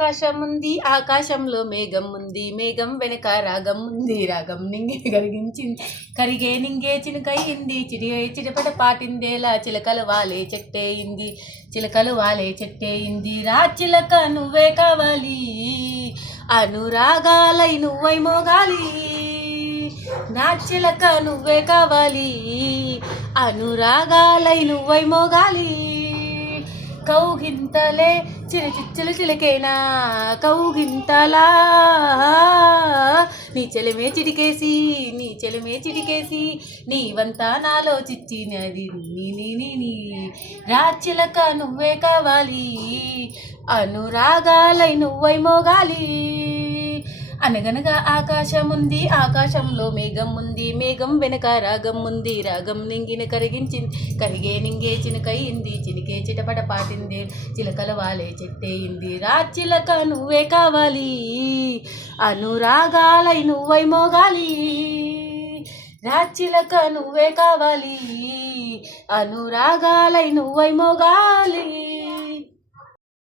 ఆకాశం ఉంది ఆకాశంలో మేఘం ఉంది మేఘం వెనక రాగం ఉంది రాగం నింగే కరిగించింది కరిగే నింగే చినుకయింది చిడిగే చిటపట పాటిందేలా చిలకలు వాలే చెట్టేయింది చిలకలు వాలే చెట్టేయింది రా చిలక నువ్వే కావాలి అనురాగాలై నువ్వై మోగాలి నా చిలక నువ్వే కావాలి అనురాగాలై నువ్వై మోగాలి కౌగింతలే చిరుచిచ్చులు చిలకేనా కౌగింతలా నీ చెలిమే చిటికేసి నీవంతా నాలో చిచ్చినది నీ రా చిలక నువ్వే కావాలి అనురాగాలై నువ్వై మోగాలి అనగనగా ఆకాశం ఉంది ఆకాశంలో మేఘం ఉంది మేఘం వెనక రాగం ఉంది రాగం నింగిని కరిగించింది కరిగే నింగే చినుకయింది చినికే చిటపట పాటింది చిలకల వాలే చెట్టేయింది రా చిలక నువ్వే కావాలి అనురాగాలై నువ్వై మోగాలి రా చిలక నువ్వే కావాలి అనురాగాలై నువ్వై మోగాలి.